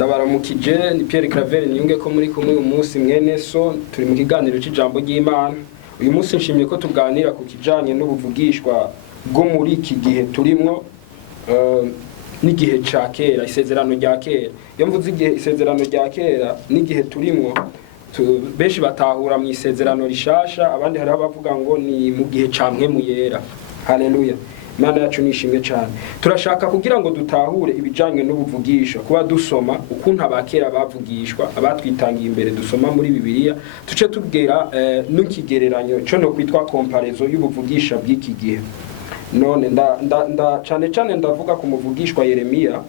ndabaramukije ni Pierre Claver niyunge ko muri kumwe umunsi mwene so turi mu kiganiro cy'ijambo ry'Imana. Uyu munsi nshimye ko tuganira ku kijanye n'ubuvugishwa bwo muri iki gihe turimwo n'igihe ca kera, isezerano rya kera. Iyo mvuze igihe isezerano rya kera n'igihe turimwo benshi batahura mu isezerano rishasha, abandi hari abavuga ngo ni mu gihe ca mpwemu yera. Haleluya. Imana yacu nishimye cyane. Turashaka kugira ngo dutahure ibijanye n'ubuvugisho, kuba dusoma ukuntu abakera bavugishwa, abatwitangiye imbere dusoma muri Bibiliya, tuce tubwira n'ikigereranyo cyo no kwitwa comparaison y'ubuvugisha bw'iki gihe. None nda cyane ndavuga ku muvugishwa Yeremiya,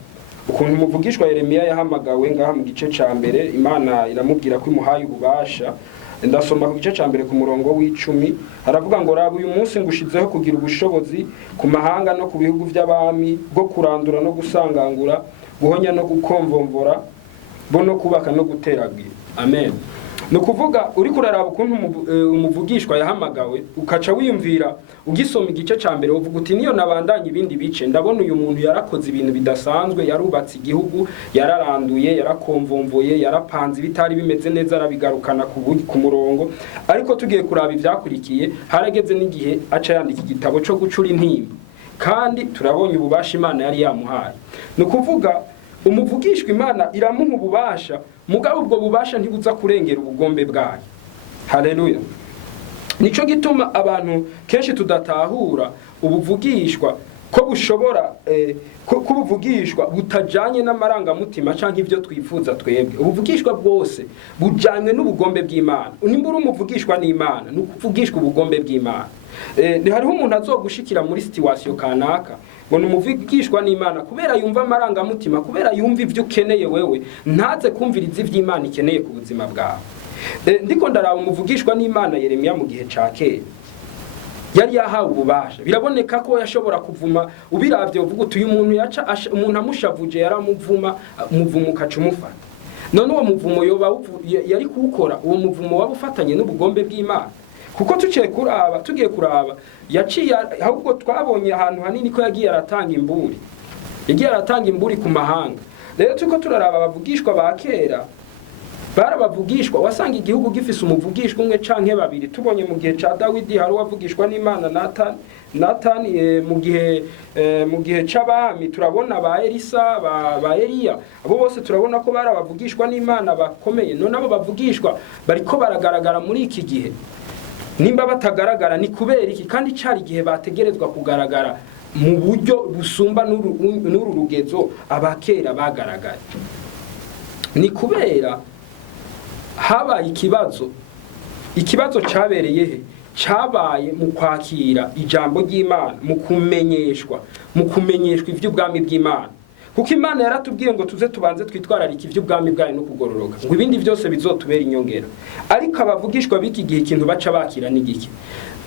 ukuntu umuvugishwa Yeremiya yahamagawe ngaha mu gice ca mbere, Imana iramubwira ko imuhaye ububasha. Ndasoma ku gice ca mbere ku murongo w'10 haravuga ngo raba uyu munsi ngushizeho kugira ubushobozi ku mahanga no ku bihugu by'abami bwo kurandura no gusangangura, guhonya no gukomvomvora, bo no kubaka no guteragira. Amen. No kuvuga uri kuraraba ukuntu umuvugishwa yahamagawe, ukaca wiyumvira ugisoma igice ca mbere uvuga uti niyo nabandanye ibindi bice ndabona uyu muntu yarakoze ibintu bidasanzwe, yarubatse igihugu, yararanduye, yarakomvomvoye, yarapanze bitari bimeze neza, arabigarukana ku murongo. Ariko tugiye kuraba ivyakurikiye, harageze n'igihe aca yandika igitabo cyo gucura intimba, kandi turabonye ububasha Imana yari yamuhaye. No kuvuga umuvugishwa Imana iramuha ububasha, mugabo ubwo bubasha ntibuza kurengera ubugombe bwayo. Haleluya. Nico gituma abantu kenshi tudatahura ubuvugishwa ko bushobora kubuvugishwa butajanye n'amaranga mutima canke ivyo twifuza twebwe. Ubuvugishwa bwose bujanye n'ubugombe bw'Imana. Unimbura umuvugishwa n'Imana n'ukuvugishwa ubugombe bw'Imana. Hariho umuntu azogushikira muri situation kanaka ngo numuvugishwa n'Imana kubera yumva amaranga mutima, kubera yumva ivyo ukeneye wewe, ntaze kumviriza ivy'Imana ikeneye ku buzima bwawe. Ndiko ndaraba umuvugishwa n'Imana Yeremiya mu gihe ca kera yari yahawe ububasha. Biraboneka ko yashobora kuvuma, ubiravye uvuga uti uyu muntu yaca umuntu amushavuje yaramuvuma, umuvumo ukacumufata. None uwo muvumo yoba yari kuwukora, uwo muvumo wabufatanye n'ubugombe bw'Imana. Kuko tugiye kuraba yaciye ahubwo twabonye ahantu hanini ko yagiye aratanga imburi. Yagiye aratanga imburi ku mahanga. Rero tuko turaraba abavugishwa ba kera barabavugishwa, wasanga igihugu gifise umuvugishwa umwe canke babiri. Tubonye mu gihe ca Dawidi hari wavugishwa n'Imana Nathan, mu gihe c'abami turabona ba Elisa, ba Eliya, abo bose turabona ko barabavugishwa n'Imana bakomeye. None abo bavugishwa bariko baragaragara muri iki gihe. Nimba batagaragara ni kubera iki? Kandi cari igihe bategerezwa kugaragara mu buryo busumba n'uru rugezo abakera bagaragaye. Ni kubera habaye ikibazo cabereye he? Cabaye mu kwakira ijambo ry'Imana, mu kumenyeshwa ivy'ubwami bw'Imana. Kuko Imana yaratubwiye ngo tuze tubanze twitwararika ivy'ubwami bwayo no kugororoka, ngo ibindi byose bizotubera inyongera. Ariko abavugishwa biki gihe ikintu baca bakira n'igiki?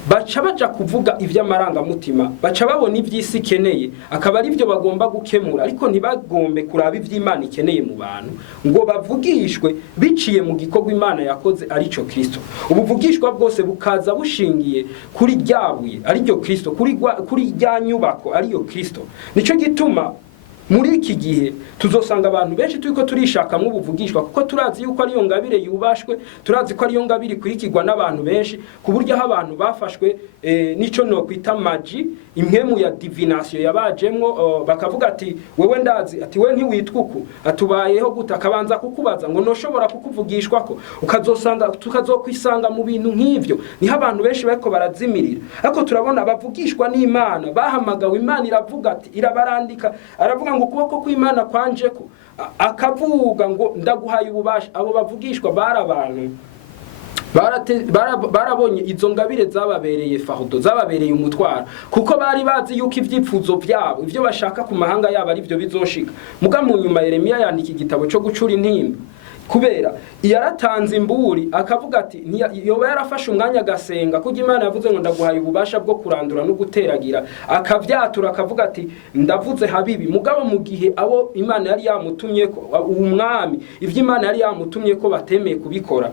Baca baja kuvuga ivy'amaranga mutima, baca babona ivy'isi ikeneye, akaba ari byo bagomba gukemura, ariko ntibagombe kuraba ivy'Imana ikeneye mu bantu, ngo bavugishwe biciye mu gikorwa Imana yakoze arico Kristo. Ubuvugishwa bwose bukaza bushingiye kuri ryabuye ariryo Kristo, kuri rya nyubako ariyo Kristo. Nico gituma muri iki gihe tuzosanga abantu benshi turiko turishaka mu buvugishwa, kuko turazi yuko ariyo ngabire yubashwe, turazi ko ariyo ngabire kurikirwa n'abantu benshi, ku buryo aho abantu bafashwe nico no kwita magi, impwemu ya divination yabajemwo, bakavuga ati wewe ndazi, ati we ntiwitwa uku, atubayeho guta, akabanza kukubaza ngo noshobora kukuvugishwa ko, tukazokwisanga mu bintu nk'ivyo. Niho abantu benshi bariko barazimirira. Ariko turabona abavugishwa n'Imana bahamagawe, Imana iravuga ati, irabarandika, aravuga ngo ukuboko kw'Imana kwanje ko, akavuga ngo ndaguhaye ububasha. Abo bavugishwa barabantu barabonye izo ngabire zababereye fardo, zababereye umutwaro, kuko bari bazi yuko ivyipfuzo byabo, ivyo bashaka ku mahanga yabo ari byo bizoshika. Muga mu nyuma Yeremiya yandika igitabo cyo gucura intimba, kubera yaratanze imburi, akavuga ati yoba yarafashe umwanya gasenga, kuko Imana yavuze ngo ndaguhaye ububasha bwo kurandura no guteragira, akavyatura akavuga ati ndavuze habibi. Mugabo mu gihe abo Imana yari yamutumye ko, umwami ivyo Imana yari yamutumye ko batemeye kubikora,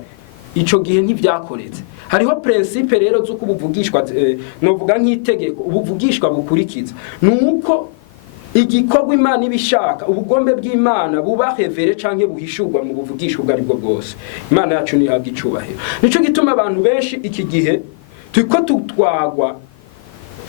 ico gihe ntivyakoretse. Hariho principe rero zo kubuvugishwa, novuga nk'itegeko ubuvugishwa bukurikiza, nuko igikorwa Imana ibishaka, ubugombe bw'Imana buba hevere canke buhishurwa mu buvugisho ubwo ari bwo bwose. Imana yacu nihabwa icubahiro. Nico gituma abantu benshi iki gihe turiko tutwagwa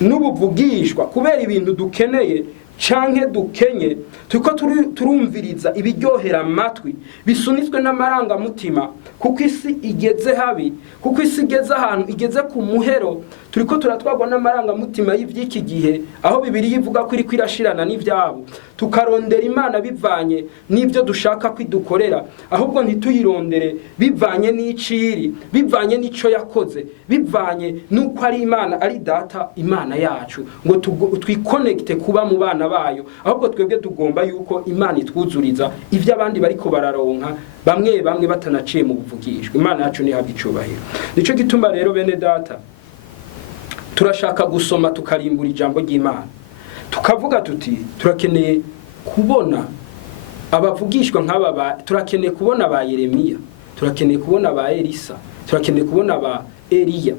n'ubuvugishwa kubera ibintu dukeneye canke dukenye, turiko turumviriza ibiryohera amatwi bisunitswe n'amaranga mutima, kuko isi igeze habi, kuko isi igeze ahantu igeze ku muhero. Turiko turatwagwa n'amaranga mutima y'ivyiki gihe, aho Bibiliya ivuga ko iriko irashirana n'ivyabo, tukarondera Imana bivanye n'ivyo dushaka kwidukorera, ahubwo ntituyirondere bivanye n'iciri, bivanye n'ico yakoze, bivanye n'uko ari Imana, ari data Imana yacu, ngo twikonekte kuba mu bana bayo. Ahubwo twebwe tugomba yuko Imana itwuzuriza ivyo abandi bariko bararonka, bamwe batanaciye mu buvugishwa. Imana yacu nihabwa icubahiro. Nico gituma rero bene data, turashaka gusoma tukarimbura ijambo ry'Imana, tukavuga tuti turakeneye kubona abavugishwa nk'aba, turakeneye kubona ba Yeremiya, turakeneye kubona ba Elisa, turakeneye kubona ba Eliya,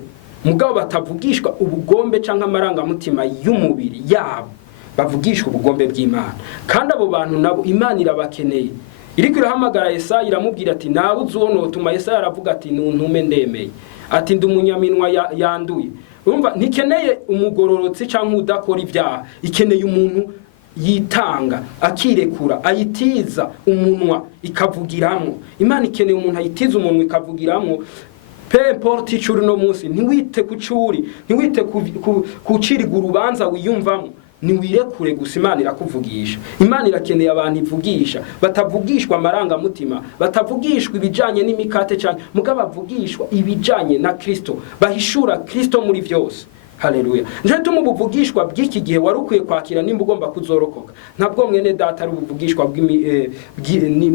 mugabo batavugishwa ubugombe canke amaranga mutima y'umubiri yabo, bavugishwa ubugombe bw'Imana. Kandi abo bantu nabo Imana irabakeneye. Iriko irahamagara Yesaya iramubwira ati nabuze uwo notuma. Yesaya aravuga ati ntuntume ndemeye, ati ndi umunyaminwa yanduye. Urumva ntikeneye umugororotsi canke udakora ibyaha, ikeneye umuntu yitanga akirekura, ayitiza umunwa ikavugiramwo. Imana ikeneye umuntu ayitiza umunwa ikavugiramwo. Pe porti curi no munsi, ntiwite kucuri, ntiwite kuciriga urubanza wiyumvamo, niwirekure gusa Imana irakuvugisha. Imana irakeneye abantu ivugisha, batavugishwa amaranga mutima, batavugishwa ibijanye n'imikate cyane, mugabo bavugishwa ibijanye na Kristo, bahishura Kristo muri vyose. Haleluya. Nje tumubuvugishwa bw'iki gihe warukwiye kwakira nimba ugomba kuzorokoka. Ntabwo mwene data ari ubuvugishwa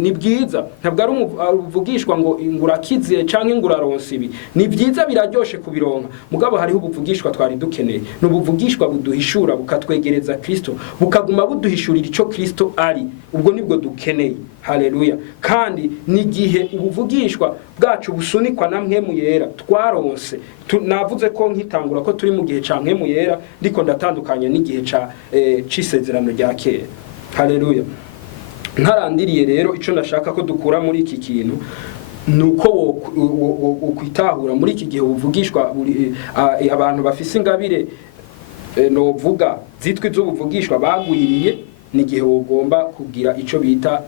ni bwiza, ntabwo ari ubuvugishwa ngo ingurakize canke inguraronse ibi. Ni byiza biraryoshe kubironka, mugabo hariho ubuvugishwa twari dukeneye. N'ubuvugishwa buduhishura bukatwegereza Kristo, bukaguma buduhishurira ico Kristo ari. Ubwo nibwo dukeneye. Haleluya. Kandi ni gihe ubuvugishwa bwacu busunikwa na mpwemu yera twaronse. Navuze ko nkitangura ko turi mu gihe ca mpwemu yera, ndiko ndatandukanye n'igihe ca cisezerano rya kera. Haleluya. Ntarandiriye rero ico ndashaka ko dukura muri iki kintu nuko wo kwitahura muri iki gihe ubuvugishwa abantu bafise ingabire no vuga zitwa iz'ubuvugishwa bagwiriye, ni gihe wogomba kugira ico bita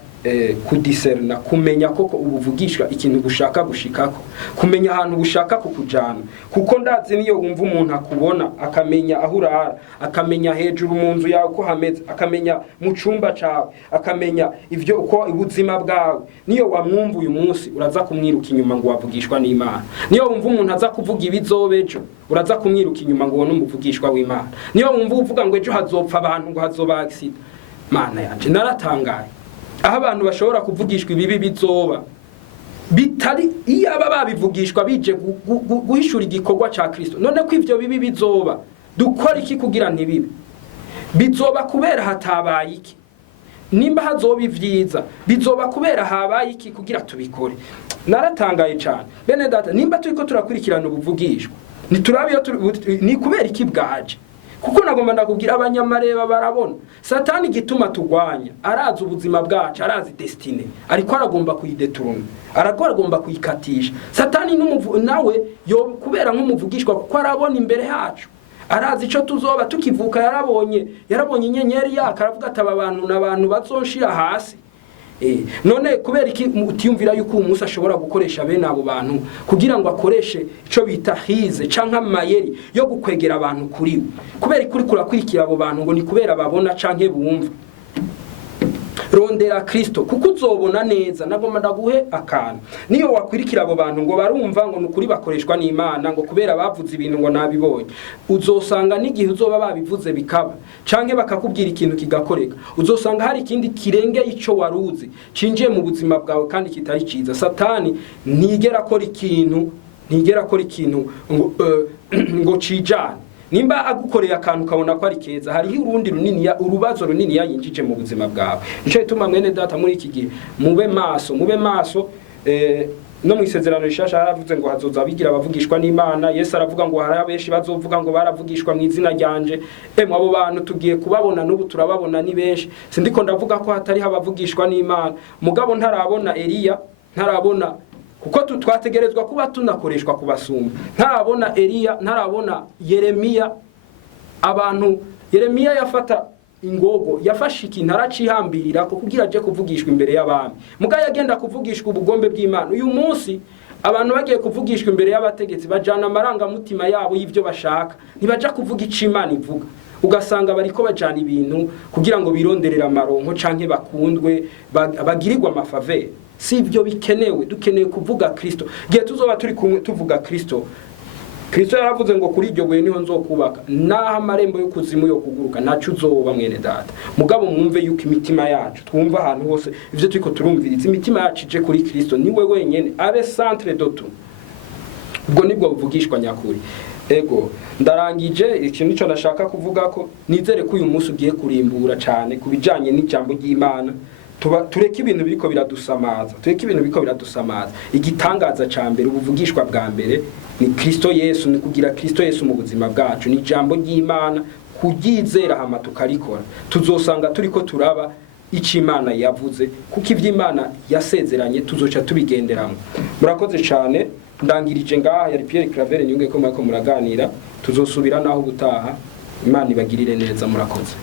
kudiserna, kumenya koko ubuvugishwa ikintu gushaka gushikako, kumenya ahantu bushaka kukujana. Kuko ndazi niyo wumva umuntu akubona, akamenya aho urara, akamenya hejuru mu nzu yawe ko hameze, akamenya mu cumba cawe, akamenya ivyo uko ubuzima bwawe, niyo wamwumva uyu munsi uraza kumwiruka inyuma ngo wavugishwa n'Imana. Niyo wumva umuntu aza kuvuga ibizobejo, uraza kumwiruka inyuma ngo wone umuvugishwa w'Imana. Niyo wumva uvuga ngo ejo hazopfa abantu, ngo hazoba accident, Mana yanje naratangaye aho abantu bashobora kuvugishwa ibibi bizoba bitari iyo aba babivugishwa bije guhishura igikorwa ca Kristo. None ko ivyo bibi bizoba, dukora iki kugira ntibibe? Bizoba kubera hatabaye iki? Nimba hazoba ivyiza, bizoba kubera habaye iki kugira tubikore? Naratangaye cyane. Bene data, nimba turiko turakurikirana ubuvugishwa, niturabiyo ni kubera iki bwaje? Kuko nagomba ndakubwira abanyamareba barabona Satani gituma tugwanya, arazi ubuzima bwacu, arazi destiny, ariko aragomba kuyideturuna, aragomba kuyikatisha. Satani nawe yo kubera nk'umuvugishwa, kuko arabona imbere yacu, arazi ico tuzoba tukivuka. Yarabonye inyenyeri yaka, aravuga ati aba bantu n'abantu bazonshira hasi. None kubera iki utiyumvira yuko umunsi ashobora gukoresha bene abo bantu kugira ngo akoreshe ico bita hize canke amayeri yo gukwegera abantu kuri we? Kubera ikuri kurakurikira abo bantu ngo ni kubera babona canke bumva. Rondera Kristo kuko uzobona neza. Nagomba ndaguhe akantu, niyo wakwirikira abo bantu ngo barumva ngo nukuri bakoreshwa n'Imana, ngo kubera bavuze ibintu ngo nabibonye, uzosanga n'igihe uzoba babivuze bikaba canke bakakubwira ikintu kigakoreka, uzosanga hari ikindi kirenge ico waruzi cinjiye mu buzima bwawe kandi kitari ciza. Satani ntigera akora ikintu ngo cijane. Nimba agukoreye akantu kabona ko ari keza, hariho urubazo runini yinjije mu buzima bwawe. Nico ituma mwene data muri iki gihe mube maso no mu isezerano rishasha haravuze ngo hazoza abigira abavugishwa n'Imana. Yesu aravuga ngo hari abenshi bazovuga ngo baravugishwa mu izina ryanje. Abo bantu tugiye kubabona n'ubu turababona ni benshi. Sindiko ndavuga ko hatari abavugishwa n'Imana, mugabo ntarabona Eliya, ntarabona kuko twategerezwa kuba tunakoreshwa kubasumba. Ntarabona Eliya, ntarabona Yeremiya. Abantu Yeremiya yafata ingogo, yafashe ikintu aracihambirira ko kugira aje kuvugishwa imbere y'abami. Mugaye agenda kuvugishwa ubugombe bw'Imana. Uyu munsi abantu bagiye kuvugishwa imbere y'abategetsi bajana amaranga mutima yabo y'ivyo bashaka, ntibaja kuvuga ico Imana ivuga. Ugasanga bariko bajana ibintu kugira ngo bironderera amaronko canke bakundwe, bagirirwa amafavere. Si ibyo bikenewe. Dukeneye kuvuga Kristo. Gihe tuzoba turi kumwe tuvuga Kristo, Kristo yaravuze ngo kuri iryo buye niho nzokubaka, naho amarembo yo kuzimu yo kuguruka ntacu uzoba mwene data. Mugabo mwumve yuko imitima yacu twumva ahantu hose ivyo turiko turumviriza, imitima yacu ije kuri Kristo, niwe wenyene abe centre de tout. Ubwo nibwo buvugishwa nyakuri. Ego ndarangije ikintu cyo nashaka kuvuga ko nizere ko uyu munsi ugiye kurimbura cyane kubijanye n'ijambo ry'Imana. Tureke ibintu biriko biradusamaza, igitangaza ca mbere, ubuvugishwa bwa mbere ni Kristo Yesu, ni kugira Kristo Yesu mu buzima bwacu, ni ijambo ry'Imana, kugizera hama tukarikora. Tuzosanga turiko turaba ico Imana yavuze, kuko ivy'Imana yasezeranye tuzoca tubigenderamo. Murakoze cyane. Ndangirije ngaha. Yari Pierre Claver Niyunge ko muraganira. Tuzosubira naho gutaha. Imana ibagirire neza. Murakoze.